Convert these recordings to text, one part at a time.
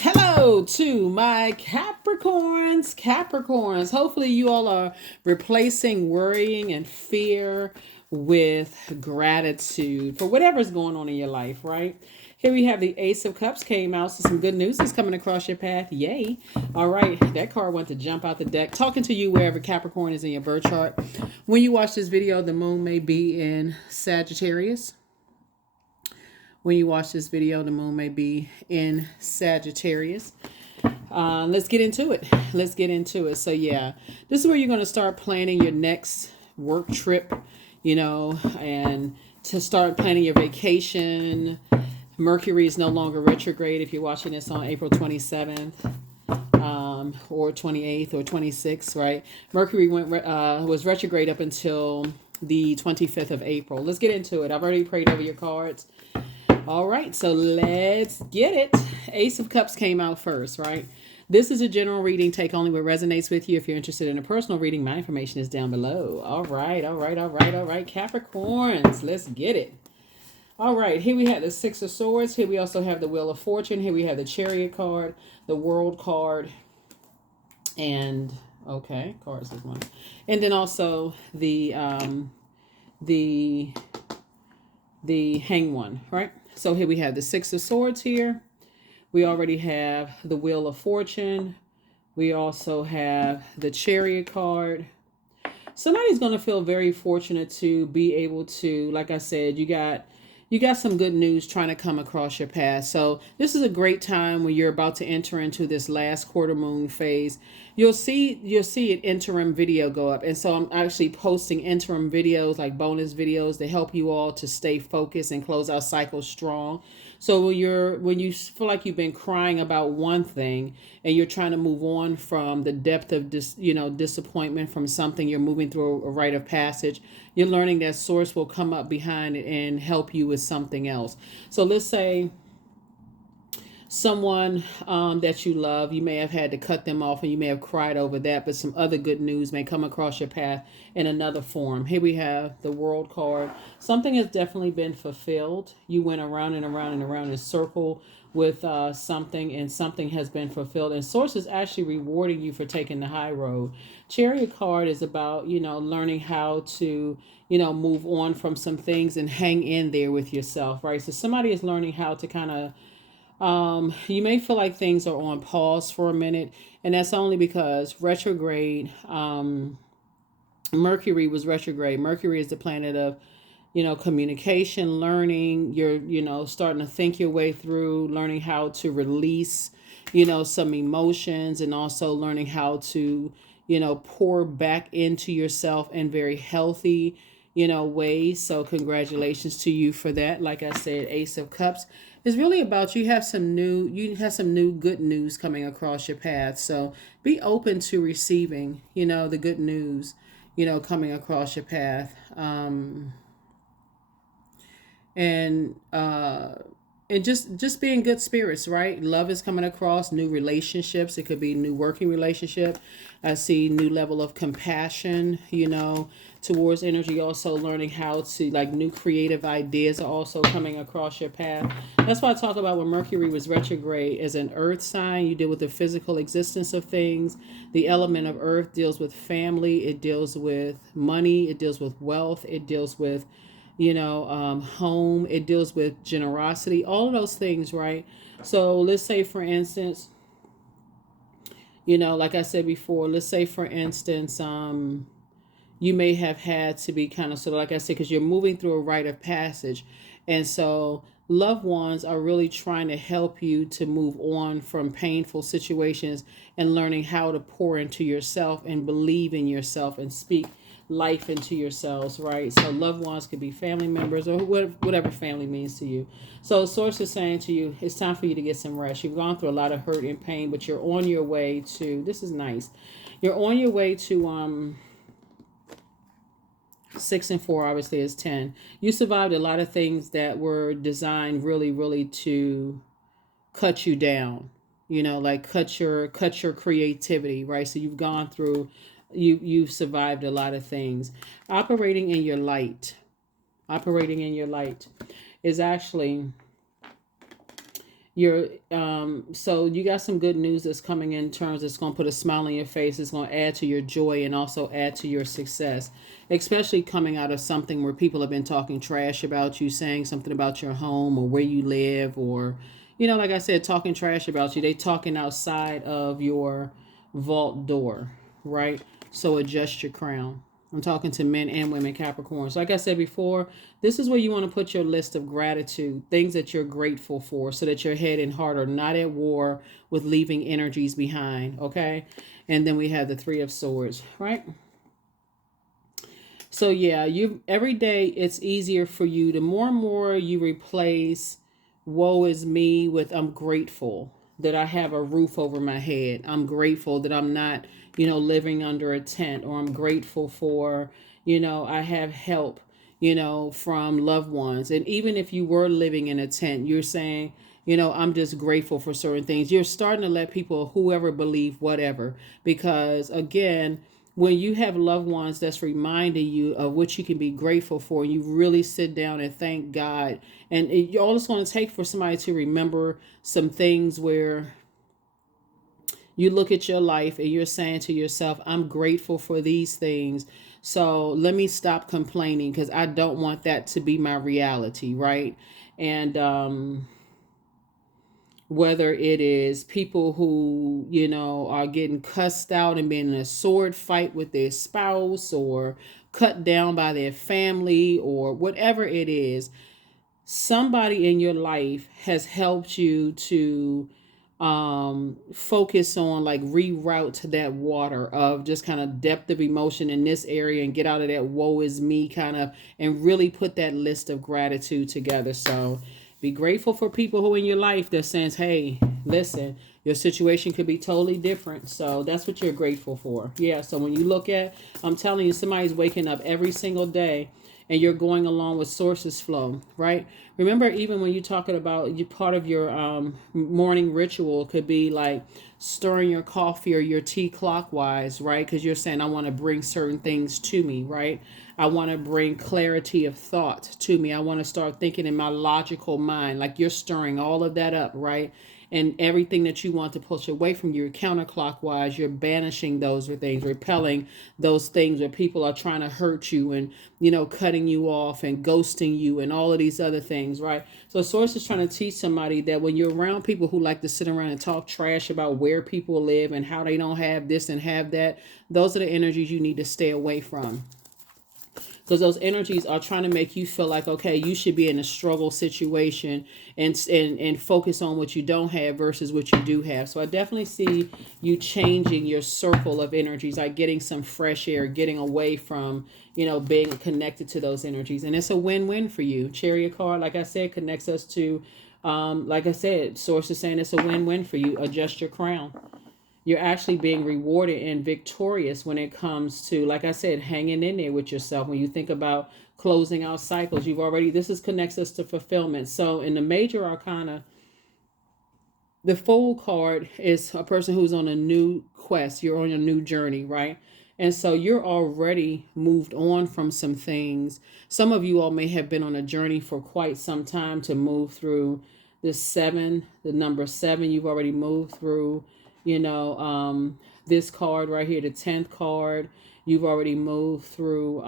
Hello to my Capricorns. Hopefully, you all are replacing worrying and fear with gratitude for whatever's going on in your life, right? Here we have the Ace of Cups came out, so some good news is coming across your path. Yay. All right, that card went to jump out the deck. Talking to you wherever Capricorn is in your birth chart. When you watch this video, the moon may be in Sagittarius. When you watch this video, the moon may be in Sagittarius. Let's get into it. So yeah, this is where you're going to start planning your next work trip, and to start planning your vacation. Mercury is no longer retrograde if you're watching this on April 27th. Or 28th or 26th, right? Mercury was retrograde up until the 25th of April. Let's get into it. I've already prayed over your cards. All right, so let's get it. Ace of Cups came out first, right? This is a general reading. Take only what resonates with you. If you're interested in a personal reading, my information is down below. All right, Capricorns, let's get it. All right, here we have the Six of Swords. Here we also have the Wheel of Fortune. Here we have the Chariot card, the World card, and okay, cards is one, and then also the Hang one, right? So here we have the Six of Swords here. We already have the Wheel of Fortune. We also have the Chariot card. Somebody's going to feel very fortunate to be able to, like I said, you got some good news trying to come across your path. So this is a great time when you're about to enter into this last quarter moon phase. You'll see an interim video go up. And so I'm actually posting interim videos, like bonus videos, to help you all to stay focused and close out cycles strong. So when you feel like you've been crying about one thing and you're trying to move on from the depth of disappointment from something, you're moving through a rite of passage. You're learning that source will come up behind it and help you with something else. So let's say someone that you love, you may have had to cut them off and you may have cried over that, but some other good news may come across your path in another form. Here we have the World card. Something has definitely been fulfilled. You went around and around and around in a circle with something, and something has been fulfilled, and source is actually rewarding you for taking the high road. Chariot card is about learning how to move on from some things and hang in there with yourself, right? So somebody is learning how to kind of you may feel like things are on pause for a minute, and that's only because retrograde, Mercury was retrograde. Mercury is the planet of, communication, learning. You're, starting to think your way through, learning how to release, some emotions, and also learning how to, pour back into yourself in very healthy, ways. So congratulations to you for that. Like I said, Ace of Cups is really about you have some new good news coming across your path. So be open to receiving, the good news, coming across your path. And just be in good spirits, right? Love is coming across, new relationships. It could be new working relationship. I see new level of compassion, towards energy. Also learning how to, like, new creative ideas are also coming across your path. That's why I talk about when Mercury was retrograde as an earth sign. You deal with the physical existence of things. The element of earth deals with family. It deals with money. It deals with wealth. It deals with home. It deals with generosity, all of those things, right? So let's say, for instance, like I said before, let's say, for instance, you may have had to be kind of, sort of, like I said, because you're moving through a rite of passage. And so loved ones are really trying to help you to move on from painful situations and learning how to pour into yourself and believe in yourself and speak life into yourselves, right? So loved ones could be family members or whatever family means to you. So source is saying to you, it's time for you to get some rest. You've gone through a lot of hurt and pain, but you're on your way to, this is nice, you're on your way to 6 and 4 obviously is 10. You survived a lot of things that were designed really, really to cut you down, like cut your creativity, right? So you've gone through, you've survived a lot of things. Operating in your light is actually, You're so you got some good news that's coming in terms that's going to put a smile on your face. It's going to add to your joy and also add to your success, especially coming out of something where people have been talking trash about you, saying something about your home or where you live, or like I said, talking trash about you. They talking outside of your vault door, right? So adjust your crown. I'm talking to men and women Capricorns. Like I said before, this is where you want to put your list of gratitude, things that you're grateful for, so that your head and heart are not at war with leaving energies behind, okay? And then we have the Three of Swords, right? So yeah, you every day it's easier for you. The more and more you replace woe is me with I'm grateful that I have a roof over my head. I'm grateful that I'm not, living under a tent, or I'm grateful for, I have help, from loved ones. And even if you were living in a tent, you're saying, I'm just grateful for certain things. You're starting to let people, whoever, believe whatever, because again, when you have loved ones that's reminding you of what you can be grateful for, you really sit down and thank God. And all it's going to take for somebody to remember some things where you look at your life and you're saying to yourself, I'm grateful for these things. So let me stop complaining, because I don't want that to be my reality, right? And whether it is people who, are getting cussed out and being in a sword fight with their spouse, or cut down by their family, or whatever it is, somebody in your life has helped you to focus on, like, reroute that water of just kind of depth of emotion in this area, and get out of that woe is me kind of, and really put that list of gratitude together. So be grateful for people who in your life that says, hey, listen, your situation could be totally different. So that's what you're grateful for. Yeah. So when you look at, I'm telling you, somebody's waking up every single day and you're going along with sources flow, right? Remember, even when you're talking about, you part of your morning ritual could be like stirring your coffee or your tea clockwise, right? Because you're saying, I want to bring certain things to me, right? I want to bring clarity of thought to me. I want to start thinking in my logical mind, like you're stirring all of that up, right? And everything that you want to push away from you, counterclockwise, you're banishing those things, repelling those things where people are trying to hurt you and, cutting you off and ghosting you and all of these other things, right? So Source is trying to teach somebody that when you're around people who like to sit around and talk trash about where people live and how they don't have this and have that, those are the energies you need to stay away from, because those energies are trying to make you feel like, okay, you should be in a struggle situation, and focus on what you don't have versus what you do have. So I definitely see you changing your circle of energies, like getting some fresh air, getting away from, being connected to those energies. And it's a win-win for you. Chariot card, like I said, connects us to, like I said, Source is saying it's a win-win for you. Adjust your crown. You're actually being rewarded and victorious when it comes to, like I said, hanging in there with yourself. When you think about closing out cycles, this is connects us to fulfillment. So in the major arcana, the Fool card is a person who's on a new quest. You're on a new journey, right? And so you're already moved on from some things. Some of you all may have been on a journey for quite some time to move through the number seven. You've already moved through, this card right here, the 10th card. You've already moved through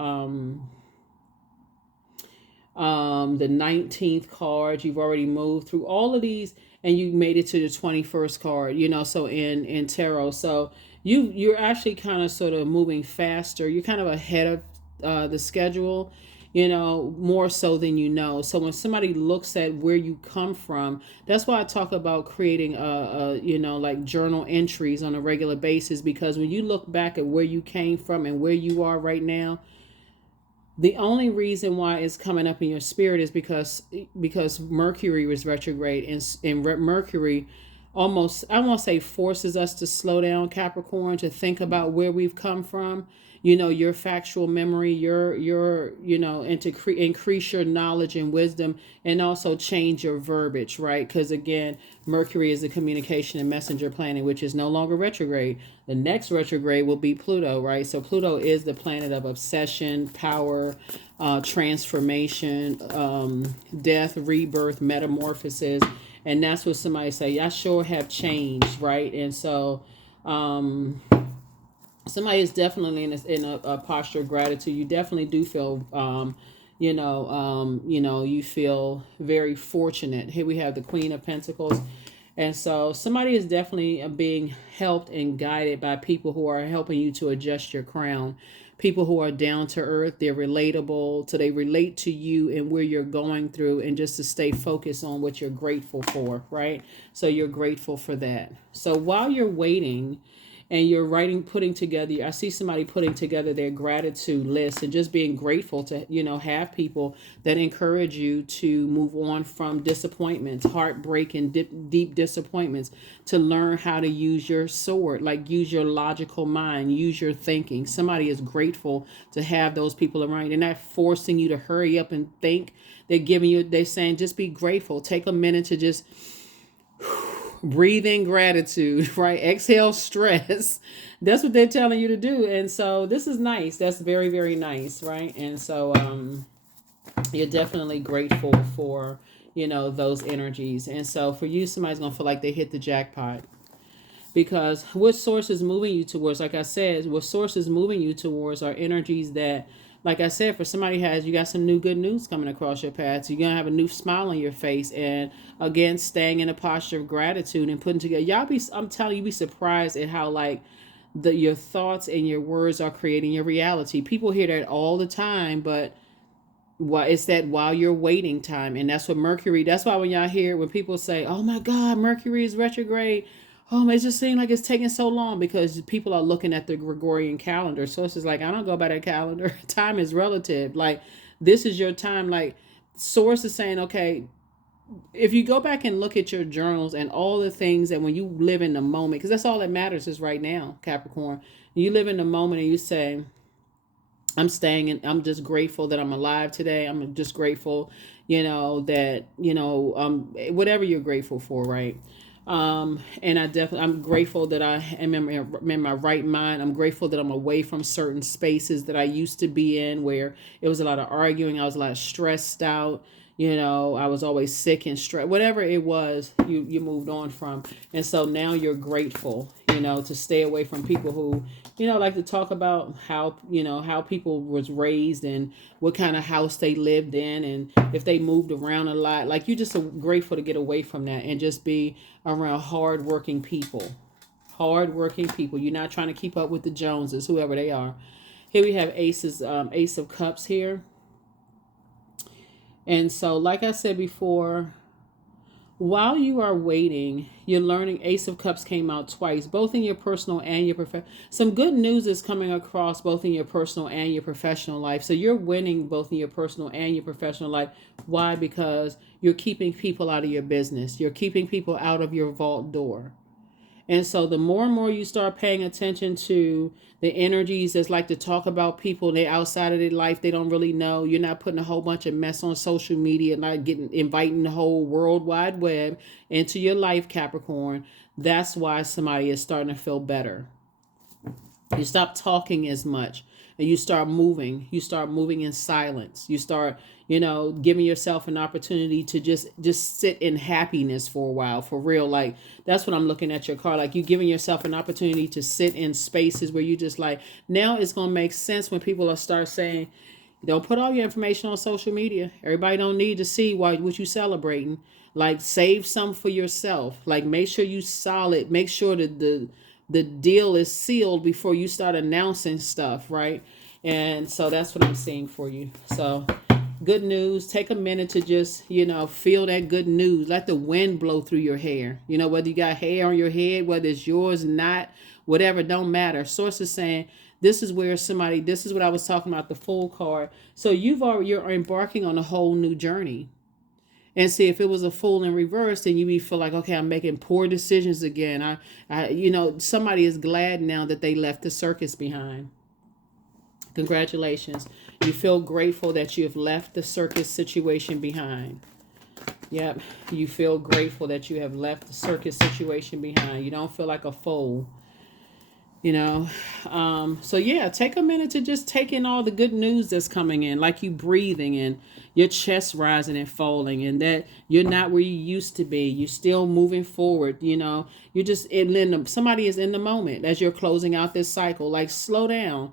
the 19th card. You've already moved through all of these, and you made it to the 21st card, so in tarot. So you're actually kind of sort of moving faster. You're kind of ahead of the schedule, more so than So when somebody looks at where you come from, that's why I talk about creating like journal entries on a regular basis, because when you look back at where you came from and where you are right now, the only reason why it's coming up in your spirit is because Mercury was retrograde, and Mercury almost, I won't say forces us to slow down, Capricorn, to think about where we've come from. Your factual memory, and to increase your knowledge and wisdom, and also change your verbiage, right? Because again, Mercury is the communication and messenger planet, which is no longer retrograde. The next retrograde will be Pluto, right? So Pluto is the planet of obsession, power, transformation, death, rebirth, metamorphosis. And that's what somebody say, I sure have changed, right? And so somebody is definitely in a posture of gratitude. You definitely do feel you feel very fortunate. Here we have the Queen of Pentacles. And so somebody is definitely being helped and guided by people who are helping you to adjust your crown. People who are down to earth, they're relatable, so they relate to you and where you're going through, and just to stay focused on what you're grateful for, right? So you're grateful for that. So while you're waiting, and you're putting together, I see somebody putting together their gratitude list and just being grateful to, have people that encourage you to move on from disappointments, heartbreak, and deep disappointments, to learn how to use your sword, like use your logical mind, use your thinking. Somebody is grateful to have those people around you. They're not forcing you to hurry up and think. They're saying, just be grateful. Take a minute to just breathe in gratitude, right? Exhale stress. That's what they're telling you to do. And so this is nice. That's very, very nice, right? And so you're definitely grateful for, those energies. And so for you, somebody's going to feel like they hit the jackpot. Because what source is moving you towards, like I said, what source is moving you towards are energies that, like I said, for somebody you got some new good news coming across your path. So you're going to have a new smile on your face. And again, staying in a posture of gratitude and putting together. I'm telling you, be surprised at how your thoughts and your words are creating your reality. People hear that all the time, but it's that while you're waiting time. And that's what Mercury, that's why when people say, oh my God, Mercury is retrograde. Oh, it just seems like it's taking so long, because people are looking at the Gregorian calendar. So it's just like, I don't go by that calendar. Time is relative. Like, this is your time. Like, source is saying, okay, if you go back and look at your journals and all the things that when you live in the moment, because that's all that matters is right now, Capricorn. You live in the moment and you say, I'm just grateful that I'm alive today. I'm just grateful, that, whatever you're grateful for, right? And I'm grateful that I am in my right mind. I'm grateful that I'm away from certain spaces that I used to be in, where it was a lot of arguing. I was a lot stressed out. I was always sick and stressed. Whatever it was, you moved on from. And so now you're grateful, to stay away from people who, like to talk about how people was raised and what kind of house they lived in, and if they moved around a lot. Like, you just are grateful to get away from that and just be around hardworking people. Hardworking people. You're not trying to keep up with the Joneses, whoever they are. Here we have Ace of Cups here. And so, like I said before, while you are waiting, you're learning. Ace of Cups came out twice, both in your personal and your professional. Some good news is coming across both in your personal and your professional life. So you're winning both in your personal and your professional life. Why? Because you're keeping people out of your business. You're keeping people out of your vault door. And so the more and more you start paying attention to the energies that's like to talk about people, they're outside of their life, they don't really know. You're not putting a whole bunch of mess on social media, not inviting the whole world wide web into your life, Capricorn. That's why somebody is starting to feel better. You stop talking as much and you start moving. You start moving in silence. You start, giving yourself an opportunity to just sit in happiness for a while, for real. Like, that's what I'm looking at your card. Like, you giving yourself an opportunity to sit in spaces where you just like, now it's going to make sense when people start saying, don't put all your information on social media. Everybody don't need to see what you celebrating. Like, save some for yourself. Like, make sure you solid. Make sure that the deal is sealed before you start announcing stuff, right? And so that's what I'm seeing for you. So good news. Take a minute to just, feel that good news. Let the wind blow through your hair. Whether you got hair on your head, whether it's yours, not, whatever, don't matter. Source is saying, this is what I was talking about, the Fool card. So you're embarking on a whole new journey. And see, if it was a Fool in reverse, then you feel like, okay, I'm making poor decisions again. Somebody is glad now that they left the circus behind. Congratulations. You feel grateful that you have left the circus situation behind. Yep. You feel grateful that you have left the circus situation behind. You don't feel like a fool. you know. So yeah, take a minute to just take in all the good news that's coming in, like you breathing and your chest rising and falling, and that you're not where you used to be. You're still moving forward, you know. You're just somebody is in the moment as you're closing out this cycle. Like, slow down.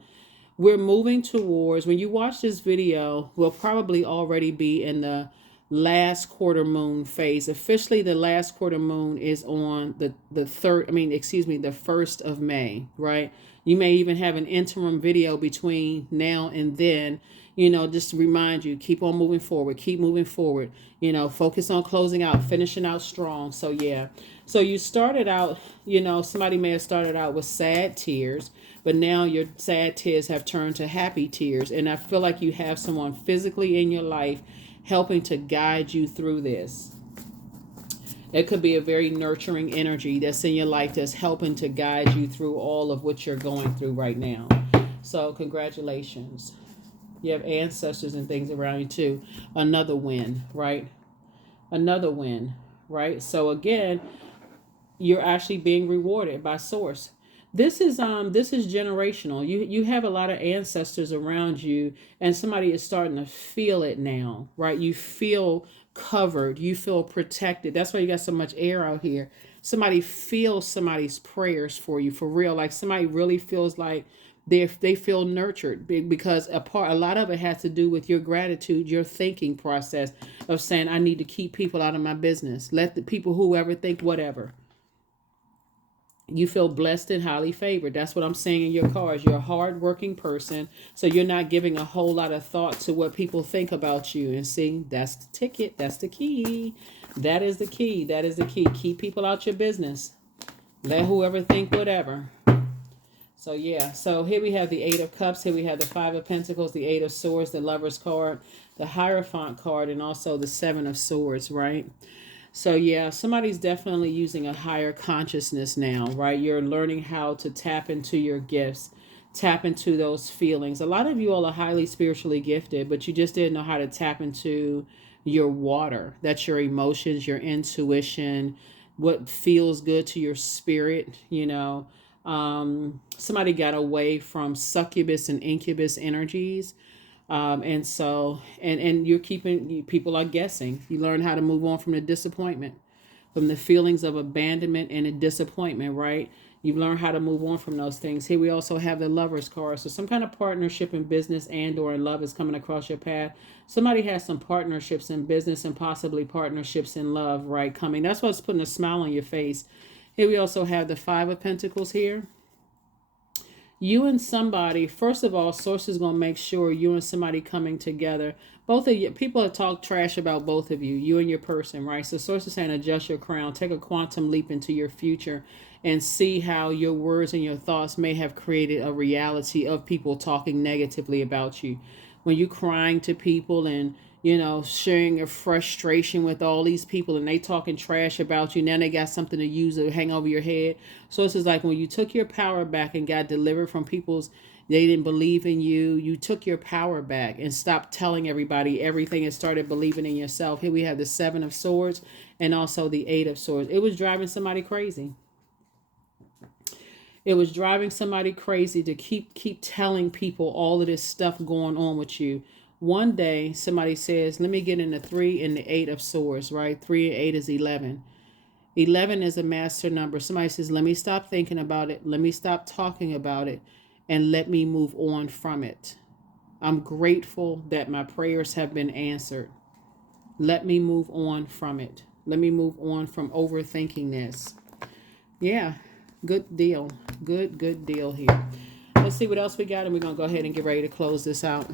We're moving towards, when you watch this video, we'll probably already be in the last quarter moon phase. Officially, the last quarter moon is on the third, excuse me, the 1st of May, right? You may even have an interim video between now and then, you know, just to remind you, keep on moving forward, keep moving forward, you know, focus on closing out, finishing out strong. So yeah. So you started out, you know, somebody may have started out with sad tears, but now your sad tears have turned to happy tears. And I feel like you have someone physically in your life helping to guide you through this. It could be a very nurturing energy that's in your life that's helping to guide you through all of what you're going through right now. So congratulations. You have ancestors and things around you too. Another win, right? Another win, right? So again, you're actually being rewarded by source. This is generational. You have a lot of ancestors around you, and somebody is starting to feel it now, right? You feel covered, you feel protected. That's why you got so much air out here. Somebody feels somebody's prayers for you, for real. Like, somebody really feels like they feel nurtured, because a lot of it has to do with your gratitude, your thinking process of saying, I need to keep people out of my business. Let the people, whoever, think whatever. You feel blessed and highly favored. That's what I'm saying in your cards. You're a hardworking person, so you're not giving a whole lot of thought to what people think about you. And see, that's the ticket. That's the key. That is the key. That is the key. Keep people out your business. Let whoever think whatever. So yeah. So here we have the 8 of Cups. Here we have the 5 of Pentacles, the 8 of Swords, the Lover's card, the Hierophant card, and also the 7 of Swords, right? So yeah, somebody's definitely using a higher consciousness now, right? You're learning how to tap into your gifts, tap into those feelings. A lot of you all are highly spiritually gifted, but you just didn't know how to tap into your water. That's your emotions, your intuition, what feels good to your spirit, you know. Somebody got away from succubus and incubus energies. And you're keeping, people are guessing. You learn how to move on from the disappointment, from the feelings of abandonment and a disappointment, right? You learn how to move on from those things. Here we also have the Lover's card. So some kind of partnership in business and or in love is coming across your path. Somebody has some partnerships in business and possibly partnerships in love, right, coming. That's what's putting a smile on your face. Here we also have the 5 of Pentacles here. You and somebody, first of all, source is going to make sure you and somebody coming together. Both of you, people have talked trash about both of you, you and your person, right? So source is saying, adjust your crown, take a quantum leap into your future, and see how your words and your thoughts may have created a reality of people talking negatively about you. When you're crying to people and, you know, sharing your frustration with all these people and they talking trash about you, now they got something to use to hang over your head. So it's just like when you took your power back and got delivered from people's, they didn't believe in you, you took your power back and stopped telling everybody everything and started believing in yourself. Here we have the 7 of Swords and also the 8 of Swords. It was driving somebody crazy. It was driving somebody crazy to keep telling people all of this stuff going on with you. One day, somebody says, let me get in the 3 and the 8 of Swords, right? 3 and 8 is 11. 11 is a master number. Somebody says, let me stop thinking about it. Let me stop talking about it. And let me move on from it. I'm grateful that my prayers have been answered. Let me move on from it. Let me move on from overthinking this. Yeah, good deal. Good deal here. Let's see what else we got, and we're going to go ahead and get ready to close this out.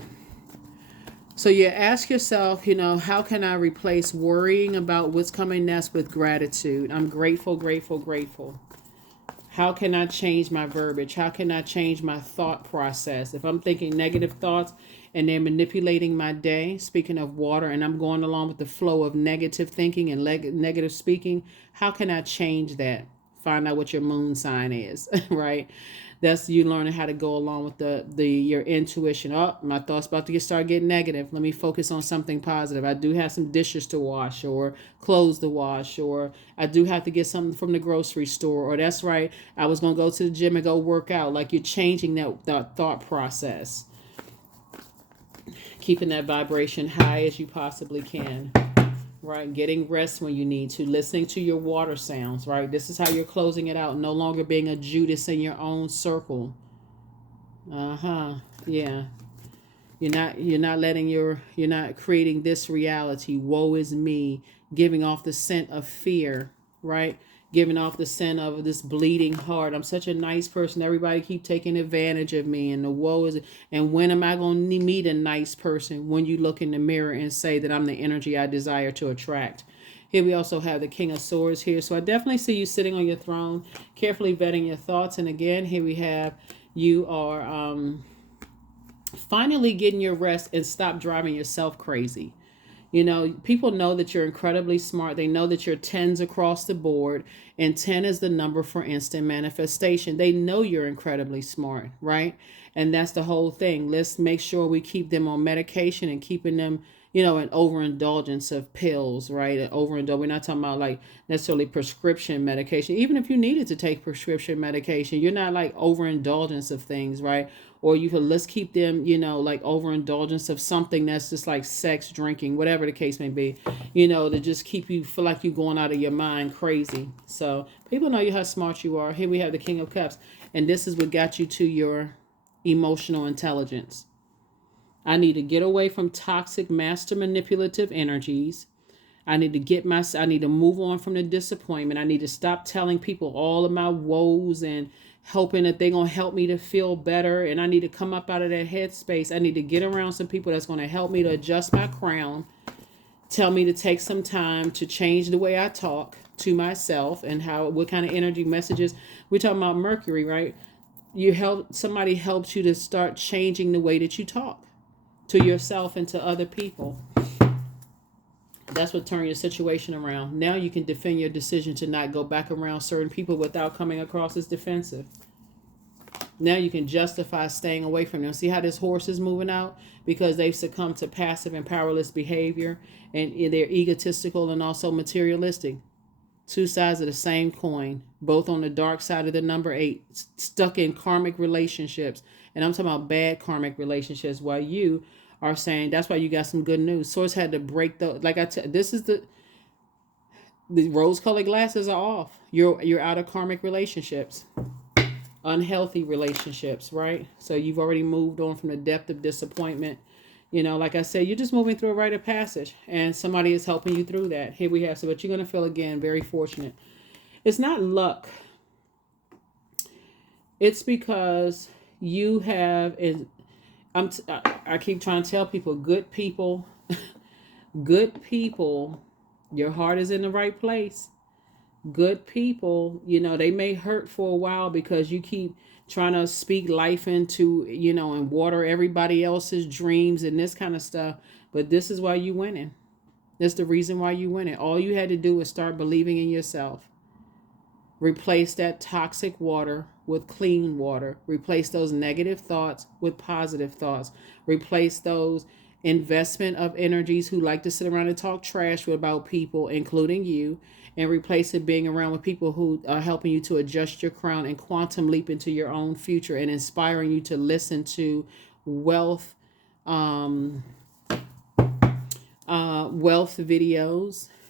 So you ask yourself, you know, how can I replace worrying about what's coming next with gratitude? I'm grateful, grateful, grateful. How can I change my verbiage? How can I change my thought process? If I'm thinking negative thoughts and they're manipulating my day, speaking of water, and I'm going along with the flow of negative thinking and negative speaking, how can I change that? find out what your moon sign is, right? That's you learning how to go along with the your intuition. Oh, my thoughts about to start getting negative. Let me focus on something positive. I do have some dishes to wash or clothes to wash, or I do have to get something from the grocery store, or that's right, I was gonna go to the gym and go work out. Like you're changing that thought process, keeping that vibration high as you possibly can. Right, getting rest when you need to, listening to your water sounds, right? This is how you're closing it out, no longer being a Judas in your own circle. Yeah. You're not letting you're not creating this reality. Woe is me, giving off the scent of fear, right? Giving off the scent of this bleeding heart. I'm such a nice person. Everybody keep taking advantage of me, and the woe is. And when am I going to meet a nice person? When you look in the mirror and say that I'm the energy I desire to attract. Here we also have the King of Swords here. So I definitely see you sitting on your throne, carefully vetting your thoughts. And again, here we have you are finally getting your rest and stop driving yourself crazy. You know, people know that you're incredibly smart. They know that you're tens across the board, and 10 is the number for instant manifestation. They know you're incredibly smart, right? And that's the whole thing. Let's make sure we keep them on medication and keeping them, an overindulgence of pills, right? Overindulgence. We're not talking about like necessarily prescription medication. Even if you needed to take prescription medication, you're not like overindulgence of things, right? Or you could, let's keep them, like overindulgence of something that's just like sex, drinking, whatever the case may be, to just keep you feel like you're going out of your mind crazy. So people know you how smart you are. Here we have the King of Cups, and this is what got you to your emotional intelligence. I need to get away from toxic master manipulative energies. I need to move on from the disappointment. I need to stop telling people all of my woes and hoping that they're going to help me to feel better. And I need to come up out of that headspace. I need to get around some people that's going to help me to adjust my crown, tell me to take some time to change the way I talk to myself and what kind of energy messages. We're talking about Mercury, right? Somebody helps you to start changing the way that you talk to yourself and to other people. That's what turned your situation around. Now you can defend your decision to not go back around certain people without coming across as defensive. Now you can justify staying away from them. See how this horse is moving out? Because they've succumbed to passive and powerless behavior, and they're egotistical and also materialistic. Two sides of the same coin, both on the dark side of the number 8, stuck in karmic relationships. And I'm talking about bad karmic relationships, while you are saying that's why you got some good news. Source had to break this is the rose-colored glasses are off. You're out of karmic relationships, unhealthy relationships, right? So you've already moved on from the depth of disappointment. Like I said, you're just moving through a rite of passage, and somebody is helping you through that. Here we have, but you're going to feel again very fortunate. It's not luck. It's because you have, I keep trying to tell people, good people, your heart is in the right place. Good people, they may hurt for a while because you keep trying to speak life into, and water everybody else's dreams and this kind of stuff. But this is why you winning. That's the reason why you winning. All you had to do is start believing in yourself. Replace that toxic water with clean water. Replace those negative thoughts with positive thoughts. Replace those investment of energies who like to sit around and talk trash about people, including you, and replace it being around with people who are helping you to adjust your crown and quantum leap into your own future and inspiring you to listen to wealth videos,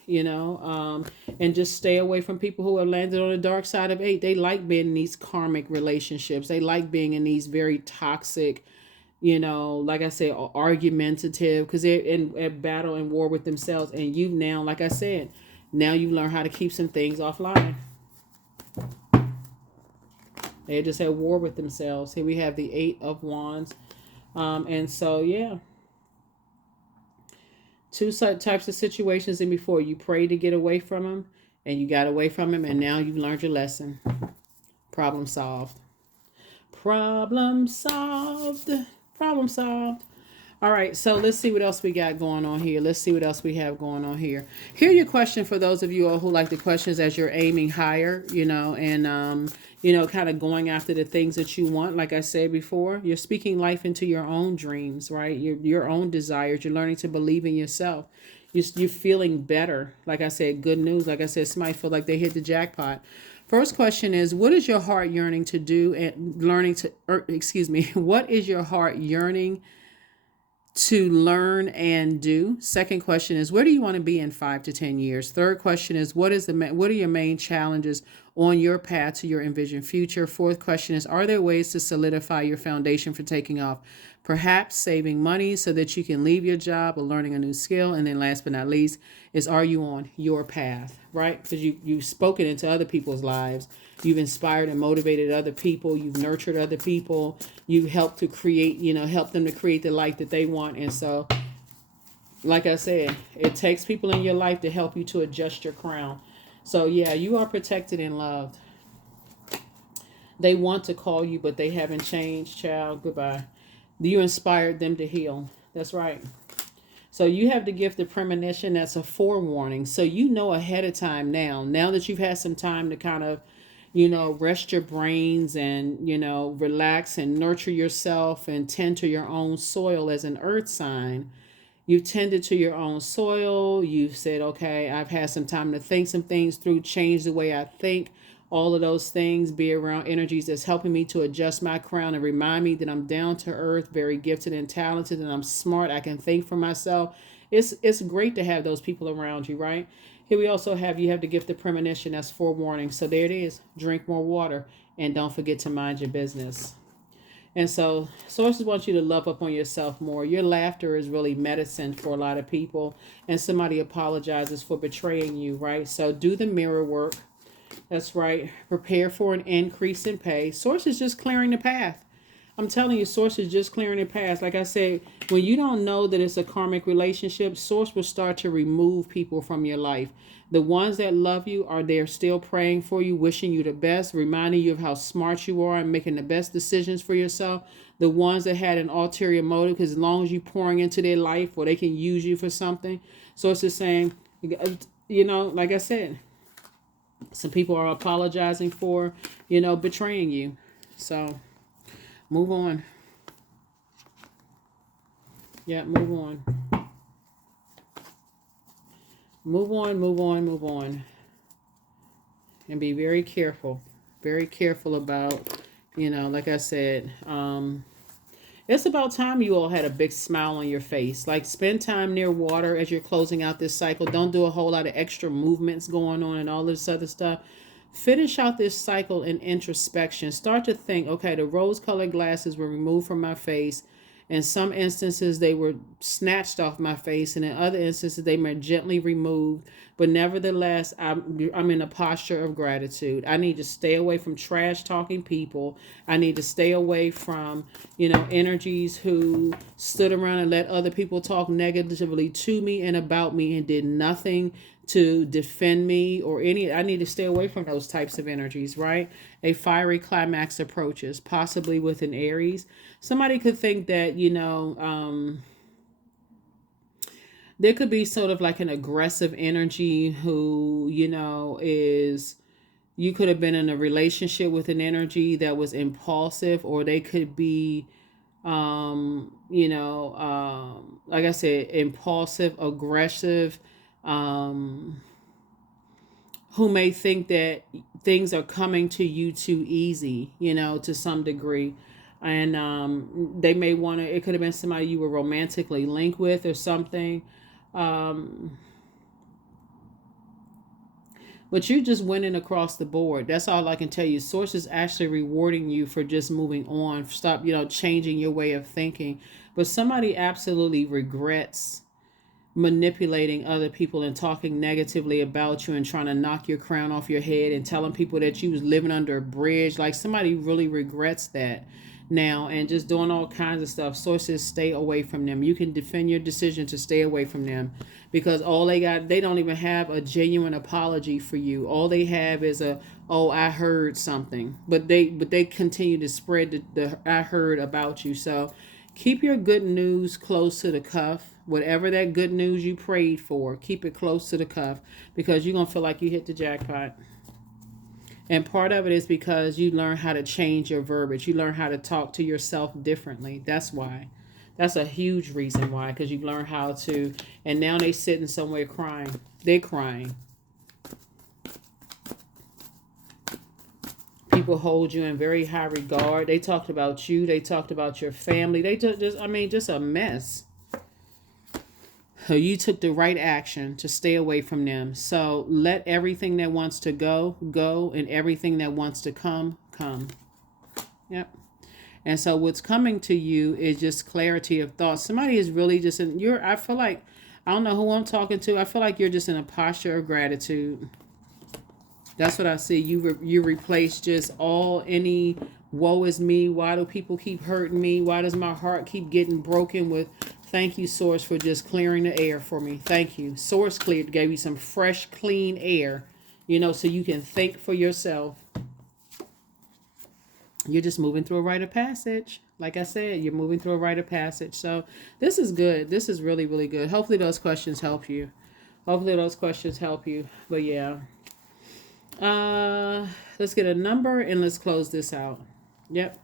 and just stay away from people who are landed on the dark side of 8. They like being in these karmic relationships. They like being in these very toxic, like I say, argumentative, because they're in battle and war with themselves. And you now, like I said, now you learn how to keep some things offline. They just at war with themselves. Here we have the 8 of Wands. And so, yeah. Two types of situations in before. You prayed to get away from them, and you got away from him, and now you've learned your lesson. Problem solved. Problem solved. Problem solved. All right, so let's see what else we got going on here. Let's see what else we have going on here. Here, your question for those of you all who like the questions as you're aiming higher, and kind of going after the things that you want. Like I said before, you're speaking life into your own dreams, right? Your own desires. You're learning to believe in yourself. You're feeling better. Like I said, good news. Like I said, somebody feel like they hit the jackpot. First question is, what is your heart yearning to do and learning to, excuse me, what is your heart yearning to learn and do? Second question is, where do you want to be in 5 to 10 years? Third question is, what are your main challenges on your path to your envisioned future? Fourth question is, are there ways to solidify your foundation for taking off? Perhaps saving money so that you can leave your job or learning a new skill. And then last but not least is, are you on your path, right? Because you've spoken into other people's lives. You've inspired and motivated other people. You've nurtured other people. You help to create, help them to create the life that they want. And so, like I said, it takes people in your life to help you to adjust your crown. So yeah, you are protected and loved. They want to call you, but they haven't changed, child. Goodbye. You inspired them to heal. That's right. So you have the gift of premonition. That's a forewarning. So you know ahead of time now that you've had some time to kind of, rest your brains and, relax and nurture yourself and tend to your own soil as an earth sign. You've tended to your own soil. You've said, okay, I've had some time to think some things through, change the way I think. All of those things, be around energies that's helping me to adjust my crown and remind me that I'm down to earth, very gifted and talented, and I'm smart. I can think for myself. It's great to have those people around you, right? Here we also have, you have the gift of premonition. That's forewarning. So there it is. Drink more water and don't forget to mind your business. And so sources want you to love up on yourself more. Your laughter is really medicine for a lot of people. And somebody apologizes for betraying you, right? So do the mirror work. That's right. Prepare for an increase in pay. Source is just clearing the path. I'm telling you, Source is just clearing the path. Like I said, when you don't know that it's a karmic relationship, Source will start to remove people from your life. The ones that love you are there still praying for you, wishing you the best, reminding you of how smart you are and making the best decisions for yourself. The ones that had an ulterior motive, because as long as you're pouring into their life or they can use you for something. Source is saying, like I said, some people are apologizing for, betraying you. So move on. Yeah, move on. Move on, move on, move on. And be very careful. Very careful about, like I said, it's about time you all had a big smile on your face. Like, spend time near water as you're closing out this cycle. Don't do a whole lot of extra movements going on and all this other stuff. Finish out this cycle in introspection. Start to think, okay, the rose-colored glasses were removed from my face. In some instances, they were snatched off my face, and in other instances, they were gently removed. But nevertheless, I'm in a posture of gratitude. I need to stay away from trash-talking people. I need to stay away from, energies who stood around and let other people talk negatively to me and about me and did nothing to defend me or I need to stay away from those types of energies, right? A fiery climax approaches, possibly with an Aries. Somebody could think that, there could be sort of like an aggressive energy who, is, you could have been in a relationship with an energy that was impulsive, or they could be, like I said, impulsive, aggressive, who may think that things are coming to you too easy, to some degree. And they may want to, it could have been somebody you were romantically linked with or something. But you're just winning across the board. That's all I can tell you. Source is actually rewarding you for just moving on. Stop, changing your way of thinking. But somebody absolutely regrets manipulating other people and talking negatively about you and trying to knock your crown off your head and telling people that you was living under a bridge. Like, somebody really regrets that now and just doing all kinds of stuff. Sources, stay away from them. You can defend your decision to stay away from them, because they don't even have a genuine apology for you. All they have is I heard something, but they continue to spread the I heard about you. So Keep your good news close to the cuff. Whatever that good news you prayed for, keep it close to the cuff, because you're going to feel like you hit the jackpot. And part of it is because you learn how to change your verbiage. You learn how to talk to yourself differently. That's why. That's a huge reason why, because you learn how to, and now they sitting somewhere crying. They're crying. People hold you in very high regard. They talked about you. They talked about your family. They just a mess. So you took the right action to stay away from them. So let everything that wants to go, go, and everything that wants to come, come. Yep. And so what's coming to you is just clarity of thought. Somebody is really just I feel like, I don't know who I'm talking to. I feel like you're just in a posture of gratitude. That's what I see. You replace just any woe is me. Why do people keep hurting me? Why does my heart keep getting broken with thank you, Source, for just clearing the air for me. Thank you. Source gave you some fresh, clean air, so you can think for yourself. You're just moving through a rite of passage. Like I said, you're moving through a rite of passage. So this is good. This is really, really good. Hopefully those questions help you. But yeah. Let's get a number and let's close this out. Yep.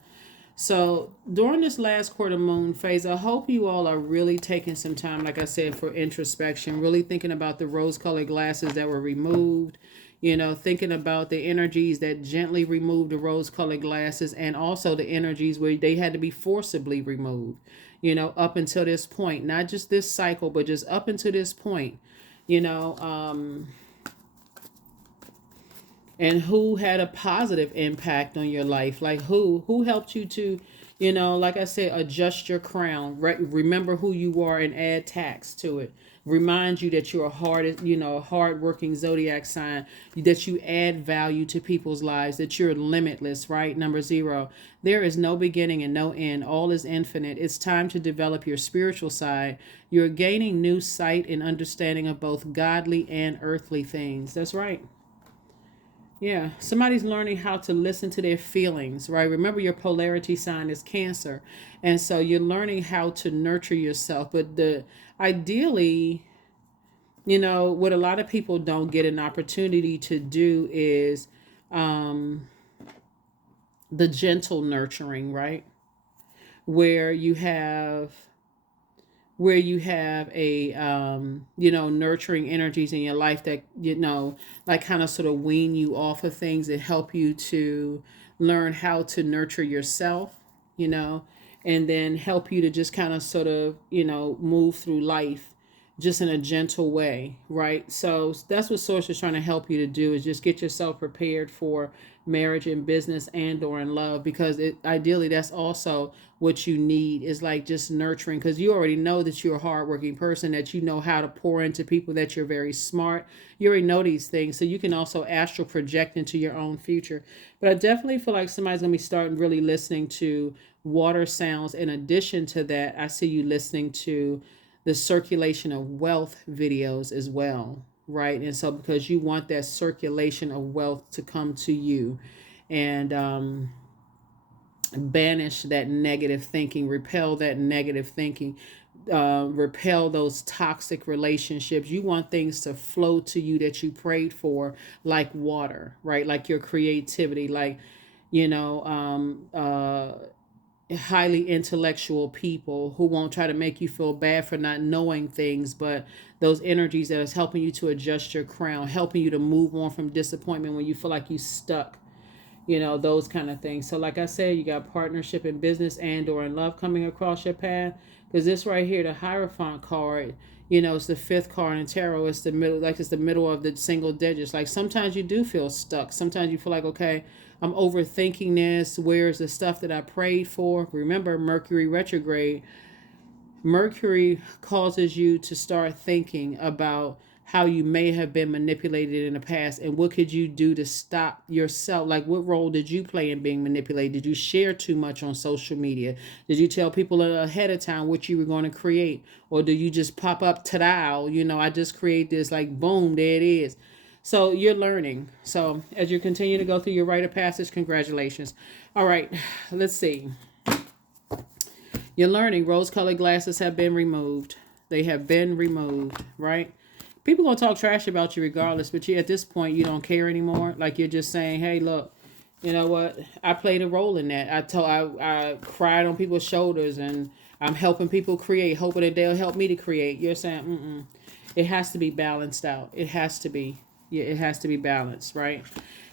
So during this last quarter moon phase, I hope you all are really taking some time, like I said, for introspection, really thinking about the rose-colored glasses that were removed, thinking about the energies that gently removed the rose-colored glasses, and also the energies where they had to be forcibly removed, up until this point, not just this cycle, but just up until this point, and who had a positive impact on your life, like who helped you to, like I said, adjust your crown, remember who you are and add tax to it, remind you that you're a hard-working zodiac sign, that you add value to people's lives, that you're limitless, right? Number 0, there is no beginning and no end, all is infinite. It's time to develop your spiritual side. You're gaining new sight and understanding of both godly and earthly things. That's right. Yeah, somebody's learning how to listen to their feelings, right? Remember, your polarity sign is Cancer. And so you're learning how to nurture yourself. But ideally, what a lot of people don't get an opportunity to do is the gentle nurturing, right? Where you have a nurturing energies in your life that like kind of sort of wean you off of things that help you to learn how to nurture yourself, and then help you to just kind of sort of move through life just in a gentle way, right? So that's what Source is trying to help you to do, is just get yourself prepared for marriage and business and or in love, because ideally that's also what you need, is like just nurturing, because you already know that you're a hardworking person, that you know how to pour into people, that you're very smart. You already know these things, so you can also astral project into your own future. But I definitely feel like somebody's going to be starting really listening to water sounds. In addition to that, I see you listening to the circulation of wealth videos as well, right? And so because you want that circulation of wealth to come to you, and banish that negative thinking, repel that negative thinking, repel those toxic relationships. You want things to flow to you that you prayed for, like water, right? Like your creativity, like highly intellectual people who won't try to make you feel bad for not knowing things, but those energies that is helping you to adjust your crown, helping you to move on from disappointment when you feel like you stuck, those kind of things. So like I said, you got partnership in business and or in love coming across your path, because this right here, the Hierophant card, it's the 5th card in tarot. It's the middle, like it's the middle of the single digits. Like sometimes you do feel stuck. Sometimes you feel like, okay, I'm overthinking this. Where's the stuff that I prayed for? Remember, Mercury retrograde. Mercury causes you to start thinking about how you may have been manipulated in the past, and what could you do to stop yourself. Like, what role did you play in being manipulated? Did you share too much on social media? Did you tell people ahead of time what you were going to create? Or do you just pop up, ta-da, I just create this, like, boom, there it is. So you're learning. So as you continue to go through your rite of passage, congratulations. All right, let's see. You're learning. Rose-colored glasses have been removed. They have been removed, right? People gonna talk trash about you regardless, but you at this point you don't care anymore. Like you're just saying, hey, look, you know what? I played a role in that. I cried on people's shoulders, and I'm helping people create, hoping that they'll help me to create. You're saying, it has to be balanced out. It has to be. Yeah, it has to be balanced, right?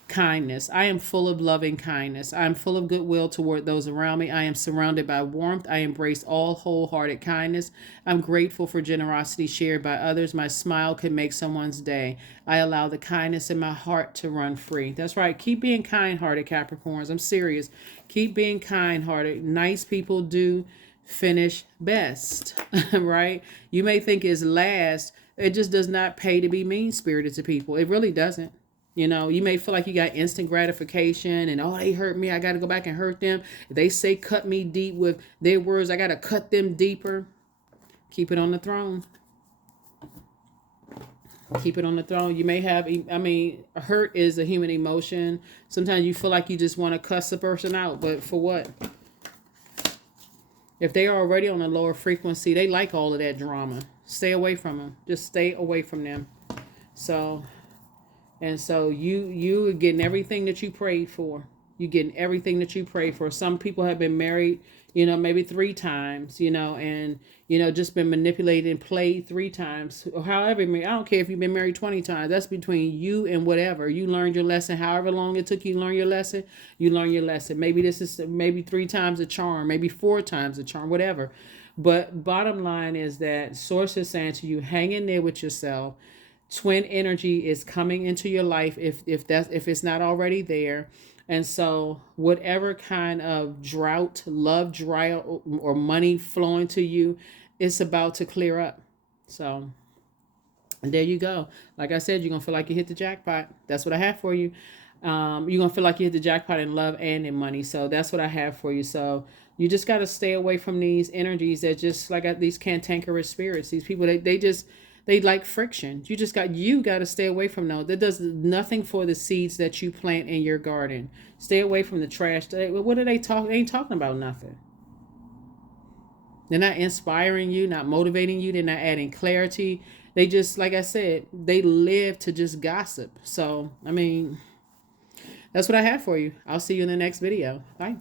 Kindness. I am full of loving kindness. I am full of goodwill toward those around me. I am surrounded by warmth. I embrace all wholehearted kindness. I'm grateful for generosity shared by others. My smile can make someone's day. I allow the kindness in my heart to run free. That's right. Keep being kind-hearted, Capricorns. I'm serious. Keep being kind-hearted. Nice people do finish best, right? You may think it's last. It just does not pay to be mean-spirited to people. It really doesn't. You know, you may feel like you got instant gratification and, oh, they hurt me, I got to go back and hurt them. If they say cut me deep with their words, I got to cut them deeper. Keep it on the throne. Keep it on the throne. You may have, hurt is a human emotion. Sometimes you feel like you just want to cuss a person out, but for what? If they are already on a lower frequency, they like all of that drama. Stay away from them. Just stay away from them. So you are getting everything that you prayed for. You're getting everything that you prayed for. Some people have been married, maybe 3 times, and, just been manipulated and played 3 times. Or however, I don't care if you've been married 20 times. That's between you and whatever. You learned your lesson. However long it took you to learn your lesson, you learn your lesson. Maybe this is maybe 3 times a charm, maybe 4 times a charm, whatever. But bottom line is that Source is saying to you, hang in there with yourself. Twin energy is coming into your life if it's not already there. And so whatever kind of drought, love drought, or money flowing to you, it's about to clear up. So there you go. Like I said, you're gonna feel like you hit the jackpot. That's what I have for you. You're gonna feel like you hit the jackpot in love and in money. So that's what I have for you. So you just got to stay away from these energies that just like these cantankerous spirits. These people, they like friction. You got to stay away from those. That does nothing for the seeds that you plant in your garden. Stay away from the trash. What are they talking? They ain't talking about nothing. They're not inspiring you, not motivating you. They're not adding clarity. They just, like I said, they live to just gossip. So, that's what I have for you. I'll see you in the next video. Bye.